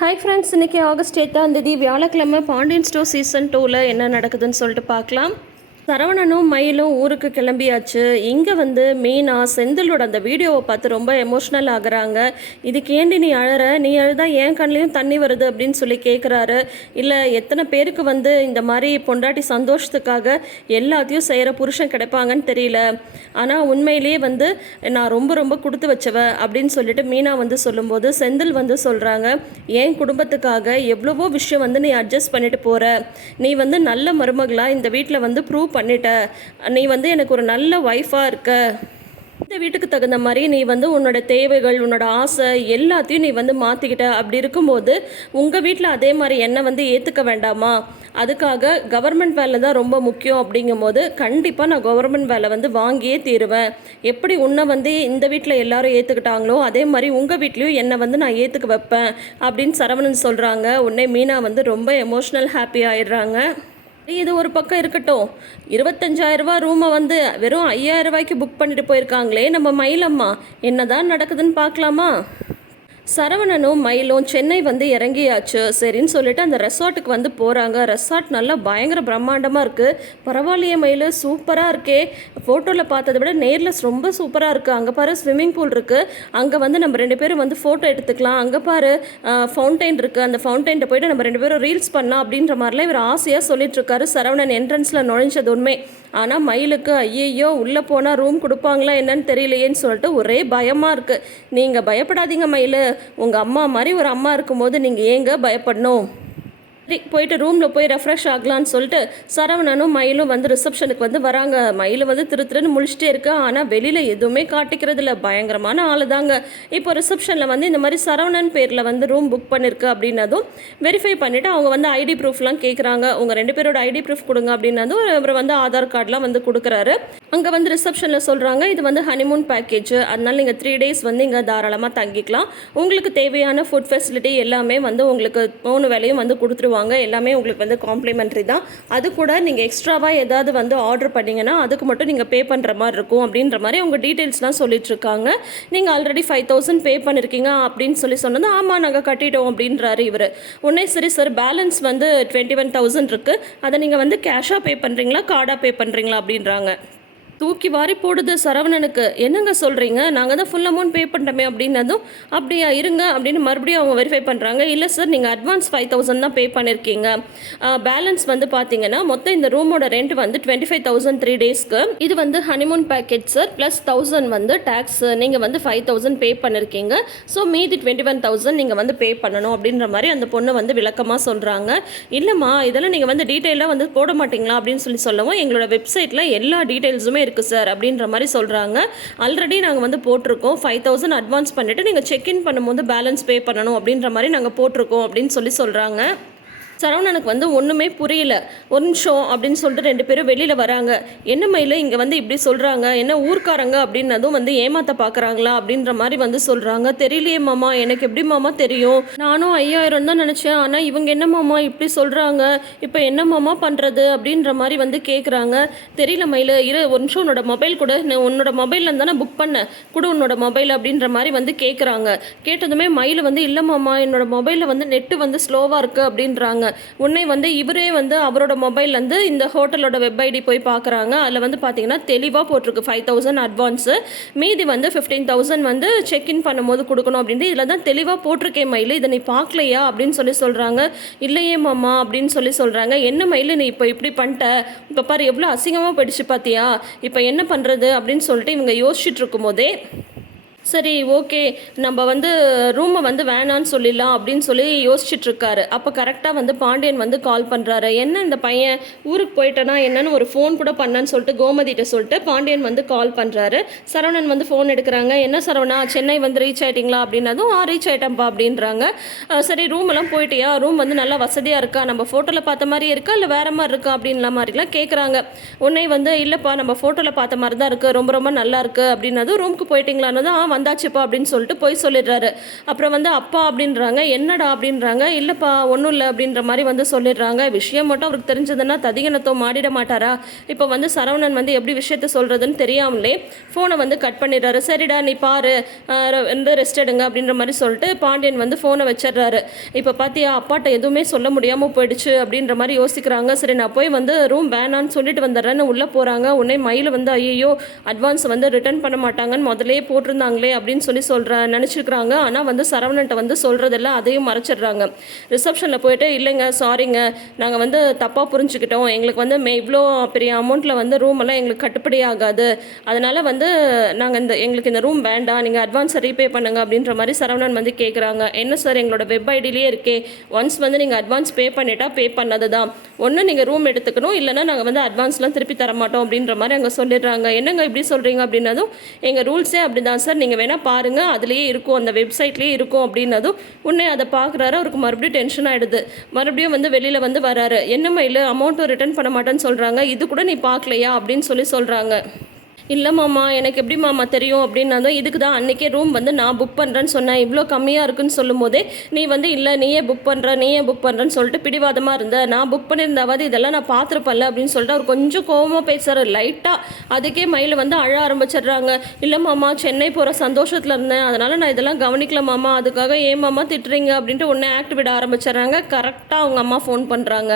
Hi friends இன்றைக்கி August எட்டாம் தேதி வியாழக்கிழமை பாண்டியன் ஸ்டோர் சீசன் டூவில் என்ன நடக்குதுன்னு சொல்லிட்டு பார்க்கலாம். சரவணனும் மயிலும் ஊருக்கு கிளம்பியாச்சு. இங்கே வந்து மீனா செந்திலோட அந்த வீடியோவை பார்த்து ரொம்ப எமோஷ்னல் ஆகுறாங்க. இதுக்கு ஏண்டி நீ அழற? நீ அழுதா என் கண்ணிலையும் தண்ணி வருது அப்படின்னு சொல்லி கேட்குறாரு இல்லை எத்தனை பேருக்கு வந்து இந்த மாதிரி பொண்டாட்டி சந்தோஷத்துக்காக எல்லாத்தையும் செய்கிற புருஷன் கிடைப்பாங்கன்னு தெரியல. ஆனால் உண்மையிலேயே வந்து நான் ரொம்ப ரொம்ப கொடுத்து வச்சவ அப்படின்னு சொல்லிட்டு மீனா வந்து சொல்லும்போது செந்தில் வந்து சொல்கிறாங்க என் குடும்பத்துக்காக எவ்வளவோ விஷயம் வந்து நீ அட்ஜஸ்ட் பண்ணிட்டு போகிற நீ வந்து நல்ல மருமகளாக இந்த வீட்டில் வந்து ப்ரூவ் பண்ணிட்ட. நீ வந்து எனக்கு ஒரு நல்ல ஒய்ஃபாக இருக்க. இந்த வீட்டுக்கு தகுந்த மாதிரி நீ வந்து உன்னோட தேவைகள் உன்னோட ஆசை எல்லாத்தையும் நீ வந்து மாற்றிக்கிட்ட அப்படி இருக்கும்போது உங்கள் வீட்டில் அதே மாதிரி என்னை வந்து ஏற்றுக்க வேண்டாமா? அதுக்காக கவர்மெண்ட் வேலை தான் ரொம்ப முக்கியம் அப்படிங்கும்போது கண்டிப்பாக நான் கவர்மெண்ட் வேலை வந்து வாங்கியே தீருவேன். எப்படி உன்னை வந்து இந்த வீட்டில் எல்லாரும் ஏற்றுக்கிட்டாங்களோ அதே மாதிரி உங்கள் வீட்லேயும் என்னை வந்து நான் ஏற்றுக்க வைப்பேன் அப்படின்னு சரவணன் சொல்கிறாங்க உடனே மீனா வந்து ரொம்ப எமோஷ்னல் ஹாப்பி ஆயிடுறாங்க. இது ஒரு பக்கம் இருக்கட்டும். இருபத்தஞ்சாயிரரூபா ரூமை வந்து வெறும் ஐயாயிரம் ரூபாய்க்கு புக் பண்ணிட்டு போயிருக்காங்களே நம்ம மயிலம்மா என்னதான் நடக்குதுன்னு பார்க்கலாமா? சரவணனும் மயிலும் சென்னை வந்து இறங்கியாச்சு. சரின்னு சொல்லிட்டு அந்த ரெசார்ட்டுக்கு வந்து போகிறாங்க ரெசார்ட் நல்லா பயங்கர பிரம்மாண்டமாக இருக்குது பரவாயில்லையே மயில் சூப்பராக இருக்கே. ஃபோட்டோவில் பார்த்ததை விட நேரில் ரொம்ப சூப்பராக இருக்குது அங்கே பாரு ஸ்விம்மிங் பூல் இருக்குது அங்கே வந்து நம்ம ரெண்டு பேரும் வந்து ஃபோட்டோ எடுத்துக்கலாம். அங்கே பாரு ஃபவுண்டைன் இருக்குது அந்த ஃபவுண்டைன்ட்ட போயிட்டு நம்ம ரெண்டு பேரும் ரீல்ஸ் பண்ணலாம் அப்படின்ற மாதிரிலாம் இவர் ஆசையாக சொல்லிட்டு இருக்காரு. சரவணன் என்ட்ரன்ஸில் நுழைஞ்சது உண்மை ஆனால் மயிலுக்கு ஐயையோ உள்ளே போனால் ரூம் கொடுப்பாங்களா என்னன்னு தெரியலையேன்னு சொல்லிட்டு ஒரே பயமாக இருக்குது நீங்கள் பயப்படாதீங்க மயில். உங்கள் அம்மா மாதிரி ஒரு அம்மா இருக்கும்போது நீங்கள் ஏங்க பயப்படணும்? போயிட்டு ரூமில் போய் ரெஃப்ரெஷ் ஆகலான்னு சொல்லிட்டு சரவணனும் மயிலும் வந்து ரிசப்ஷனுக்கு வந்து வராங்க. மயில் வந்து திரு திருன்னு முழிச்சிட்டே இருக்கு. ஆனால் வெளியில் எதுவுமே காட்டிக்கிறது இல்லை. பயங்கரமான ஆள் தாங்க இப்போ ரிசப்ஷனில் வந்து இந்த மாதிரி சரவணன் பேரில் வந்து ரூம் புக் பண்ணியிருக்கு அப்படின்னதும் வெரிஃபை பண்ணிவிட்டு அவங்க வந்து ஐடி ப்ரூஃப்லாம் கேட்குறாங்க உங்கள் ரெண்டு பேரோட ஐடி ப்ரூஃப் கொடுங்க அப்படின்னதும் அவர் வந்து ஆதார் கார்டெலாம் வந்து கொடுக்குறாரு. அங்கே வந்து ரிசப்ஷனில் சொல்கிறாங்க இது வந்து ஹனிமூன் பேக்கேஜ் அதனால நீங்கள் த்ரீ டேஸ் வந்து இங்கே தாராளமாக தங்கிக்கலாம். உங்களுக்கு தேவையான ஃபுட் ஃபெசிலிட்டி எல்லாமே வந்து உங்களுக்கு மூணு வேலையும் வந்து கொடுத்துருவாங்க. எல்லாமே உங்களுக்கு வந்து காம்ப்ளிமெண்ட்ரி தான். அது கூட நீங்கள் எக்ஸ்ட்ராவாக ஏதாவது வந்து ஆர்டர் பண்ணீங்கன்னா அதுக்கு மட்டும் நீங்கள் பே பண்ணுற மாதிரி இருக்கும் அப்படின்ற மாதிரி அவங்க டீட்டெயில்ஸ்லாம் சொல்லிட்டுருக்காங்க நீங்கள் ஆல்ரெடி ஃபைவ் தௌசண்ட் பே பண்ணியிருக்கீங்க அப்படின்னு சொல்லி சொன்னது ஆமாம் நாங்கள் கட்டிட்டோம் அப்படின்றாரு இவர். உடனே சரி சார் பேலன்ஸ் வந்து டுவெண்ட்டி ஒன் தௌசண்ட் இருக்குது அதை நீங்கள் வந்து கேஷாக பே பண்ணுறீங்களா கார்டாக பே பண்ணுறீங்களா அப்படின்றாங்க. தூக்கி வாரி போடுது சரவணனுக்கு. என்னங்க சொல்கிறீங்க நாங்கள் தான் ஃபுல் அமௌண்ட் பே பண்ணுறோமே அப்படின்னதும் அப்படியா இருங்க அப்படின்னு மறுபடியும் அவங்க வெரிஃபை பண்ணுறாங்க இல்லை சார் நீங்கள் அட்வான்ஸ் ஃபைவ் தௌசண்ட் தான் பே பண்ணியிருக்கீங்க பேலன்ஸ் வந்து பார்த்தீங்கன்னா மொத்தம் இந்த ரூமோட ரெண்ட் வந்து டுவெண்ட்டி ஃபைவ் தௌசண்ட் த்ரீ டேஸ்க்கு இது வந்து honeymoon package sir plus thousand வந்து டேக்ஸ் நீங்கள் வந்து ஃபைவ் தௌசண்ட் பே பண்ணியிருக்கீங்க ஸோ மீதி டுவெண்ட்டி ஒன் தௌசண்ட் நீங்கள் வந்து பே பண்ணணும் அப்படின்ற மாதிரி அந்த பொண்ணு வந்து விளக்கமாக சொல்கிறாங்க இல்லைம்மா இதெல்லாம் நீங்கள் வந்து டீட்டெயிலாக வந்து போட மாட்டீங்களா? அப்படின்னு சொல்லி சொல்லவும் எங்களோட வெப்சைட்டில் எல்லா டீட்டெயில்ஸுமே இருக்குது சார் அப்படின்ற மாதிரி சொல்கிறாங்க ஆல்ரெடி நாங்கள் வந்து போட்டிருக்கோம். ஃபைவ் தௌசண்ட் அட்வான்ஸ் பண்ணிவிட்டு நீங்கள் செக்இன் பண்ணும்போது பேலன்ஸ் பே பண்ணணும் அப்படின்ற மாதிரி நாங்கள் போட்டிருக்கோம் அப்படின்னு சொல்லி சொல்கிறாங்க சரவணனுக்கு வந்து ஒன்றுமே புரியல. ஒரு நிமிஷம் அப்படின்னு சொல்லிட்டு ரெண்டு பேரும் வெளியில் வராங்க. என்ன மயில் இங்கே வந்து இப்படி சொல்கிறாங்க என்ன ஊர்க்காரங்க? அப்படின்னதும் வந்து ஏமாத்த பார்க்குறாங்களா அப்படின்ற மாதிரி வந்து சொல்கிறாங்க தெரியலையே மாமா எனக்கு எப்படி மாமா தெரியும்? நானும் ஐயாயிரம் தான் நினச்சேன். ஆனால் இவங்க என்ன மாமா இப்படி சொல்கிறாங்க இப்போ என்ன மாமா பண்ணுறது அப்படின்ற மாதிரி வந்து கேட்குறாங்க தெரியல மயில் இரு ஒரு நிமிஷம் உன்னோட மொபைல் கூட. நான் உன்னோட மொபைலில் தானே புக் பண்ணேன். கூட உன்னோட மொபைல் அப்படின்ற மாதிரி வந்து கேட்குறாங்க கேட்டதுமே மயில் வந்து இல்லை மாமா என்னோட மொபைலில் வந்து நெட்டு வந்து ஸ்லோவாக இருக்குது அப்படின்றாங்க. உடனே வந்து இவரே வந்து அவரோட மொபைல்லேருந்து இந்த ஹோட்டலோட வெப் ஐடி போய் பார்க்குறாங்க அதில் வந்து பார்த்தீங்கன்னா தெளிவாக போட்டிருக்கு. ஃபைவ் தௌசண்ட் அட்வான்ஸு மீதி வந்து ஃபிஃப்டீன் தௌசண்ட் வந்து செக்இன் பண்ணும்போது கொடுக்கணும் அப்படின்ட்டு இதில் தான் தெளிவாக போட்டிருக்கேன் மயில். இதை நீ பார்க்கலையா அப்படின்னு சொல்லி சொல்கிறாங்க இல்லையே மாமா அப்படின்னு சொல்லி சொல்கிறாங்க என்ன மயில் நீ இப்போ இப்படி பண்ணிட்ட? இப்போ பாரு எவ்வளோ அசிங்கமாக போயிடுச்சு பார்த்தியா இப்போ என்ன பண்ணுறது அப்படின்னு சொல்லிட்டு இவங்க யோசிச்சுட்டு இருக்கும்போதே சரி ஓகே. நம்ம வந்து ரூமை வந்து வேணான்னு சொல்லிடலாம் அப்படின்னு சொல்லி யோசிச்சுட்ருக்காரு. அப்போ கரெக்டாக வந்து பாண்டியன் வந்து கால் பண்ணுறாரு என்ன இந்த பையன் ஊருக்கு போயிட்டனா என்னன்னு ஒரு ஃபோன் கூட பண்ணன்னு சொல்லிட்டு கோமதிகிட்ட சொல்லிட்டு பாண்டியன் வந்து கால் பண்ணுறாரு சரவணன் வந்து ஃபோன் எடுக்கிறாங்க. என்ன சரவணா சென்னை வந்து ரீச் ஆகிட்டிங்களா அப்படின்னதும் ஆ ரீச் ஆயிட்டேன்ப்பா அப்படின்றாங்க. சரி ரூம் எல்லாம் போயிட்டியா? ரூம் வந்து நல்லா வசதியாக இருக்கா? நம்ம ஃபோட்டோவில் பார்த்த மாதிரி இருக்கா? இல்லை வேறு மாதிரி இருக்கா? அப்படின்லாம் மாதிரிலாம் கேட்குறாங்க உன்னை வந்து இல்லைப்பா நம்ம ஃபோட்டோவில் பார்த்த மாதிரி தான் இருக்குது ரொம்ப ரொம்ப நல்லா இருக்குது அப்படின்னதும் ரூமுக்கு போயிட்டீங்களான்னதும் வந்தாச்சுப்பா அப்படின்னு சொல்லிட்டு போய் சொல்லிடுறாரு. அப்புறம் வந்து அப்பா அப்படின்றாங்க. என்னடா? அப்படின்றாங்க. இல்லைப்பா ஒன்றும் இல்லை அப்படின்ற மாதிரி வந்து சொல்லிடுறாங்க. விஷயம் மட்டும் அவருக்கு தெரிஞ்சதுன்னா ததிகனத்தோ மாடிட மாட்டாரா? இப்போ வந்து சரவணன் வந்து எப்படி விஷயத்த சொல்கிறதுன்னு தெரியாமலே ஃபோனை வந்து கட் பண்ணிடுறாரு. சரிடா நீ பாரு. வந்து ரெஸ்ட் எடுங்க அப்படின்ற மாதிரி சொல்லிட்டு பாண்டியன் வந்து ஃபோனை வச்சிடுறாரு. இப்போ பார்த்தியா அப்பாட்ட எதுவுமே சொல்ல முடியாமல் போயிடுச்சு அப்படின்ற மாதிரி யோசிக்கிறாங்க. சரி நான் போய் வந்து ரூம் வேணான்னு சொல்லிட்டு வந்துடுறேன்னு உள்ளே போகிறாங்க உடனே மயில் வந்து ஐயோ அட்வான்ஸ் வந்து ரிட்டர்ன் பண்ண மாட்டாங்கன்னு முதலே போட்டிருந்தாங்களே அப்படின்னு சொல்லி சொல்கிற நினச்சிக்கிறாங்க ஆனால் வந்து சரவணன்ட்ட வந்து சொல்கிறதெல்லாம் அதையும் மறைச்சிடுறாங்க. ரிசப்ஷனில் போயிட்டு இல்லைங்க சாரிங்க நாங்கள் வந்து தப்பாக புரிஞ்சுக்கிட்டோம். எங்களுக்கு வந்து மே இவ்வளோ பெரிய அமௌண்ட்டில் வந்து ரூம் எல்லாம் எங்களுக்கு கட்டுப்படி ஆகாது. அதனால் வந்து நாங்கள் இந்த எங்களுக்கு இந்த ரூம் வேண்டாம். நீங்கள் அட்வான்ஸை ரீபே பண்ணுங்க அப்படின்ற மாதிரி சரவணன் வந்து கேட்குறாங்க என்ன சார் எங்களோட வெப் ஐடியிலே இருக்கே. ஒன்ஸ் வந்து நீங்கள் அட்வான்ஸ் பே பண்ணிட்டா பே பண்ணது தான் ஒன்று நீங்கள் ரூம் எடுத்துக்கணும். இல்லைன்னா நாங்கள் வந்து அட்வான்ஸ்லாம் திருப்பி தர மாட்டோம் அப்படின்ற மாதிரி அங்கே சொல்லிடுறாங்க. என்னங்க இப்படி சொல்கிறீங்க அப்படின்னதும் எங்கள் ரூல்ஸே அப்படி தான் சார் நீங்கள் வேணால் பாருங்கள் அதுலேயே இருக்கும் அந்த வெப்சைட்லேயே இருக்கும் அப்படின்னதும் உடனே அதை பார்க்குறாரு. அவருக்கு மறுபடியும் டென்ஷன் ஆகிடுது மறுபடியும் வந்து வெளியில் வந்து வராரு என்னம்மா இல்லை அமௌண்ட்டும் ரிட்டர்ன் பண்ண மாட்டேன்னு சொல்கிறாங்க இது கூட நீ பார்க்கலையா? அப்படின்னு சொல்லி சொல்கிறாங்க இல்லை மாமா எனக்கு எப்படி மாமா தெரியும்? அப்படின்னதும் இதுக்கு தான் அன்றைக்கே ரூம் வந்து நான் புக் பண்ணுறேன்னு சொன்னேன். இவ்வளோ கம்மியாக இருக்குன்னு சொல்லும்போதே நீ வந்து இல்லை நீயே புக் பண்ணுற நீயே புக் பண்ணுறேன்னு சொல்லிட்டு பிடிவாதமாக இருந்த. நான் புக் பண்ணியிருந்தாவது இதெல்லாம் நான் பார்த்துருப்பேன்ல அப்படின்னு சொல்லிட்டு அவர் கொஞ்சம் கோவமாக பேசுகிறார் லைட்டாக அதுக்கே மயில் வந்து அழ ஆரம்பிச்சிடுறாங்க. இல்லை மாமா சென்னை போகிற சந்தோஷத்தில் இருந்தேன். அதனால் நான் இதெல்லாம் கவனிக்கல மாமா. அதுக்காக ஏன் மாமா திட்டுறீங்க? அப்படின்ட்டு ஒன்று ஆக்ட் விட ஆரம்பிச்சிடுறாங்க. கரெக்டாக அவங்க அம்மா ஃபோன் பண்ணுறாங்க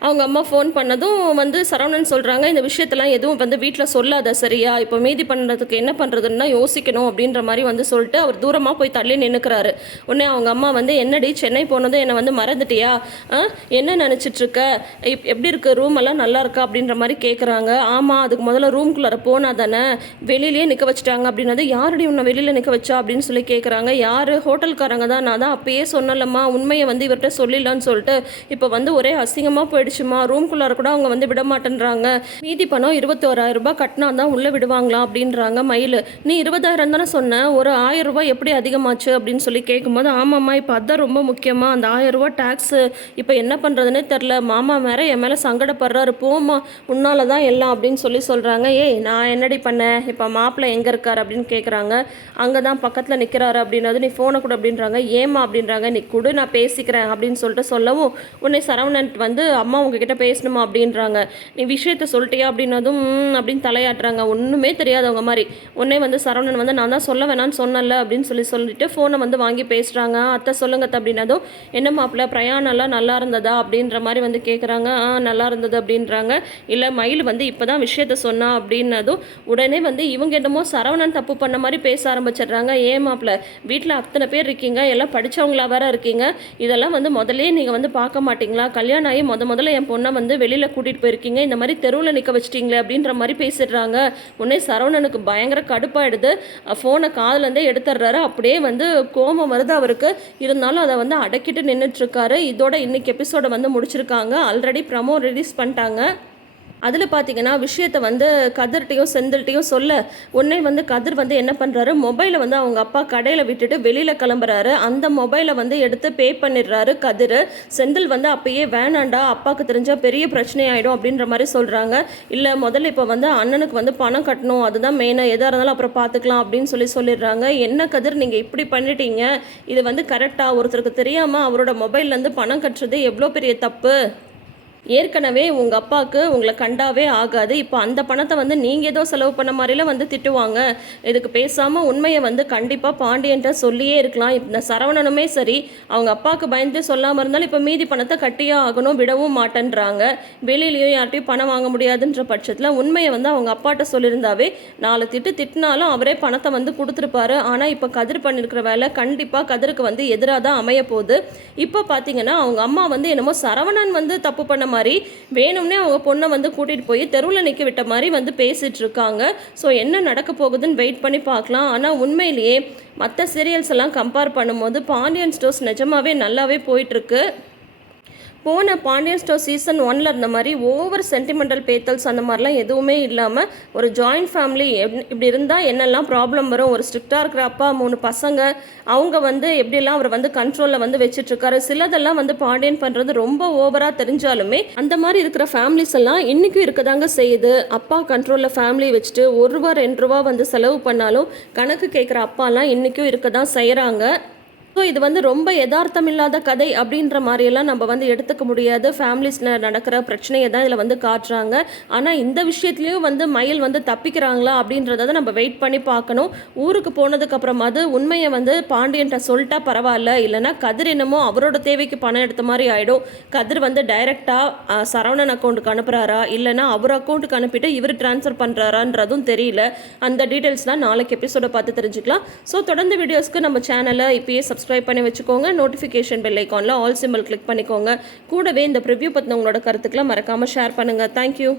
அவங்க அம்மா ஃபோன் பண்ணதும் வந்து சரவணன் சொல்கிறாங்க இந்த விஷயத்தெல்லாம் எதுவும் வந்து வீட்டில் சொல்லாத சரியா? இப்போ மீதி பண்ணுறதுக்கு என்ன பண்ணுறதுன்னா யோசிக்கணும் அப்படின்ற மாதிரி வந்து சொல்லிட்டு அவர் தூரமாக போய் தள்ளி நின்றுக்கிறாரு உடனே அவங்க அம்மா வந்து என்னடி சென்னை போனதும் என்னை வந்து மறந்துட்டியா? ஆ? என்ன நினச்சிட்ருக்க? இப் எப்படி இருக்குது ரூம் எல்லாம் நல்லா இருக்கா? அப்படின்ற மாதிரி கேட்குறாங்க ஆமாம் அதுக்கு முதல்ல ரூம்குள்ளார போனா தானே? வெளியிலேயே நிற்க வச்சிட்டாங்க. அப்படின்னது யாருடைய உன்னை வெளியில் நிற்க வச்சா? அப்படின்னு சொல்லி கேட்குறாங்க யார்? ஹோட்டல்காரங்க தான்? நான் தான் அப்பயே சொன்னலம்மா உண்மையை வந்து இவர்கிட்ட சொல்லிடலான்னு சொல்லிட்டு இப்போ வந்து ஒரே அசிங்கமாக ஆயிடுச்சுமா ரூம்குள்ளார கூட அவங்க வந்து விட மாட்டேன்றாங்க மீதி பணம் இருபத்தோராயிரம் ரூபாய் கட்டினா தான் உள்ளே விடுவாங்களாம் அப்படின்றாங்க மயில். நீ இருபதாயிரம் தானே சொன்ன? ஒரு ஆயிரம் ரூபாய் எப்படி அதிகமாச்சு அப்படின்னு சொல்லி கேட்கும்போது ஆமாம்மா இப்போ அதான் ரொம்ப முக்கியமாக அந்த ஆயிரம் ரூபாய் டேக்ஸு இப்போ என்ன பண்ணுறதுனே தெரில மாமா மேலே என் மேலே சங்கடப்படுறாரு. போமா உன்னால தான் எல்லாம் அப்படின்னு சொல்லி சொல்கிறாங்க ஏய் நான் என்னடி பண்ணேன் இப்போ மாப்பிள்ளை எங்கே இருக்கார் அப்படின்னு கேட்குறாங்க அங்கே தான் பக்கத்தில் நிற்கிறாரு அப்படின்னது நீ ஃபோனை கொடு அப்படின்றாங்க. ஏமா அப்படின்றாங்க. நீ கொடு நான் பேசிக்கிறேன் அப்படின்னு சொல்லிட்டு சொல்லவும் உன்னை சரவணன் வந்து அம்மா உங்ககிட்ட பேசணுமா அப்படின்றாங்க. நீ விஷயத்த சொல்லிட்டியா அப்படின்னதும் அப்படின்னு தலையாட்டுறாங்க. ஒன்றுமே தெரியாதவங்க மாதிரி. உடனே வந்து சரவணன் வந்து நான் தான் சொல்ல வேணாம்னு சொன்னல அப்படின்னு சொல்லி சொல்லிட்டு ஃபோனை வந்து வாங்கி பேசுகிறாங்க அத்தை சொல்லுங்க அப்படின்னதும் என்ன மாப்பிள்ள பிரயாணம்லாம் நல்லா இருந்ததா? அப்படின்ற மாதிரி வந்து கேட்குறாங்க ஆ நல்லா இருந்தது அப்படின்றாங்க. இல்லை மயில் வந்து இப்போ தான் விஷயத்த சொன்னா அப்படின்னதும் உடனே வந்து இவங்க என்னமோ சரவணன் தப்பு பண்ண மாதிரி பேச ஆரம்பிச்சிடுறாங்க. ஏன் மாப்பிள்ள வீட்டில் அத்தனை பேர் இருக்கீங்க? எல்லாம் படித்தவங்களா வேற இருக்கீங்க? இதெல்லாம் வந்து முதலே நீங்கள் வந்து பார்க்க மாட்டீங்களா? கல்யாணம் ஆகி முத முதல்ல என் பொண்ணை வந்து வெளியில் கூட்டிகிட்டு போயிருக்கீங்க. இந்த மாதிரி தெருவில் நிற்க வச்சிட்டிங்களே அப்படின்ற மாதிரி பேசிடுறாங்க. உடனே சரவணனுக்கு பயங்கர கடுப்பாயிடுது. ஃபோனை காதுலேருந்தே எடுத்துடுறாரு. அப்படியே வந்து கோபம் வருது அவருக்கு. இருந்தாலும் அதை வந்து அடக்கிட்டு நின்றுட்டுருக்காரு இதோட இன்னைக்கு எபிசோட வந்து முடிச்சிருக்காங்க. ஆல்ரெடி ப்ரமோ ரிலீஸ் பண்ணிட்டாங்க. அதில் பார்த்தீங்கன்னா விஷயத்தை வந்து கதிர்கிட்டையும் செந்தில்கிட்டையும் சொல்ல உடனே வந்து கதிர் வந்து என்ன பண்ணுறாரு மொபைலை வந்து அவங்க அப்பா கடையில் விட்டுட்டு வெளியில் கிளம்புறாரு. அந்த மொபைலை வந்து எடுத்து பே பண்ணிடுறாரு கதிர். செந்தில் வந்து அப்பயே வேணாண்டா அப்பாவுக்கு தெரிஞ்சால் பெரிய பிரச்சனை ஆகிடும் அப்படின்ற மாதிரி சொல்கிறாங்க இல்லை முதல்ல இப்போ வந்து அண்ணனுக்கு வந்து பணம் கட்டணும் அதுதான் மெயினாக எதாக இருந்தாலும் அப்புறம் பார்த்துக்கலாம் அப்படின்னு சொல்லி சொல்லிடுறாங்க. என்ன கதிர் நீங்கள் இப்படி பண்ணிட்டீங்க? இது வந்து கரெக்டாக ஒருத்தருக்கு தெரியாமல் அவரோட மொபைல்லேருந்து பணம் கட்டுறது எவ்வளோ பெரிய தப்பு? ஏற்கனவே உங்கள் அப்பாவுக்கு உங்களை கண்டாவே ஆகாது. இப்போ அந்த பணத்தை வந்து நீங்கள் ஏதோ செலவு பண்ண மாதிரிலாம் வந்து திட்டுவாங்க. இதுக்கு பேசாமல் உண்மையை வந்து கண்டிப்பாக பாண்டியன்ட்ட சொல்லியே இருக்கலாம். இந்த சரவணனுமே சரி அவங்க அப்பாவுக்கு பயந்து சொல்லாமல் இருந்தாலும் இப்போ மீதி பணத்தை கட்டியே ஆகணும் விடவும் மாட்டேன்றாங்க. வெளியிலையும் யார்ட்டையும் பணம் வாங்க முடியாதுன்ற பட்சத்தில் உண்மையை வந்து அவங்க அப்பாட்ட சொல்லியிருந்தாவே நாலு திட்டு திட்டினாலும் அவரே பணத்தை வந்து கொடுத்துருப்பாரு. ஆனால் இப்போ கதிர் பண்ணியிருக்கிற வேலை கண்டிப்பாக கதிருக்கு வந்து எதிராக தான் அமைய போகுது இப்போ பார்த்தீங்கன்னா அவங்க அம்மா வந்து என்னமோ சரவணன் வந்து தப்பு பண்ண மாதிரி வேணும்னே அவங்க பொண்ணை வந்து கூட்டிகிட்டு போய் தெருவில் நிற்க விட்ட மாதிரி வந்து பேசிகிட்டு இருக்காங்க. ஸோ என்ன நடக்க போகுதுன்னு வெயிட் பண்ணி பார்க்கலாம். ஆனால் உண்மையிலேயே மற்ற சீரியல்ஸ் எல்லாம் கம்பேர் பண்ணும்போது பாண்டியன் ஸ்டோர்ஸ் நிஜமாவே நல்லாவே போயிட்டுருக்கு போன பாண்டியன் ஸ்டோர் சீசன் ஒன்ல இருந்த மாதிரி ஓவர் சென்டிமெண்டல் பேத்தல்ஸ் அந்த மாதிரிலாம் எதுவுமே இல்லாமல் ஒரு ஜாயிண்ட் ஃபேமிலி இப்படி இருந்தால் என்னெல்லாம் ப்ராப்ளம் வரும்? ஒரு ஸ்ட்ரிக்டாக இருக்கிற அப்பா மூணு பசங்க அவங்க வந்து எப்படிலாம் அவர் வந்து கண்ட்ரோலில் வந்து வச்சுட்ருக்காரு? சிலதெல்லாம் வந்து பாண்டியன் பண்ணுறது ரொம்ப ஓவராக தெரிஞ்சாலுமே அந்த மாதிரி இருக்கிற ஃபேமிலிஸ் எல்லாம் இன்றைக்கும் இருக்கதாங்க செய்யுது. அப்பா கண்ட்ரோலில் ஃபேமிலி வச்சுட்டு ஒரு ரூபா ரெண்டு ரூபா வந்து செலவு பண்ணாலும் கணக்கு கேட்குற அப்பாலாம் இன்றைக்கும் இருக்க தான் செய்கிறாங்க ஸோ இது வந்து ரொம்ப யதார்த்தம் இல்லாத கதை அப்படின்ற மாதிரியெல்லாம் நம்ம வந்து எடுத்துக்க முடியாது. ஃபேமிலிஸில் நடக்கிற பிரச்சனையை தான் இதில் வந்து காட்டுறாங்க. ஆனால் இந்த விஷயத்துலையும் வந்து மயில் வந்து தப்பிக்கிறாங்களா அப்படின்றத தான் நம்ம வெயிட் பண்ணி பார்க்கணும். ஊருக்கு போனதுக்கு அது உண்மையை வந்து பாண்டியன்ட்ட சொல்லிட்டா பரவாயில்ல. இல்லைன்னா கதிர் என்னமோ அவரோட தேவைக்கு பணம் எடுத்த மாதிரி ஆகிடும் கதிர் வந்து டைரெக்டாக சரவணன் அக்கௌண்ட்டுக்கு அனுப்புகிறாரா இல்லைனா அவர் அக்கௌண்ட்டுக்கு அனுப்பிட்டு இவர் ட்ரான்ஸ்ஃபர் பண்ணுறாரான்றதும் தெரியல. அந்த டீட்டெயில்ஸ்லாம் நாளைக்கு எபிசோட பார்த்து தெரிஞ்சுக்கலாம். ஸோ தொடர்ந்து வீடியோஸ்க்கு நம்ம சேனலை இப்பயே சப்ஸ்கிரைப் பண்ணி வச்சுக்கோங்க. நோட்டிஃபிகேஷன் பெல் ஐக்கானில் ஆல் சிம்பிள் கிளிக் பண்ணிக்கோங்க. கூடவே இந்த ப்ரிவ்யூ பற்றின உங்களோட கருத்துக்களை மறக்காமல் ஷேர் பண்ணுங்கள் தேங்க்யூ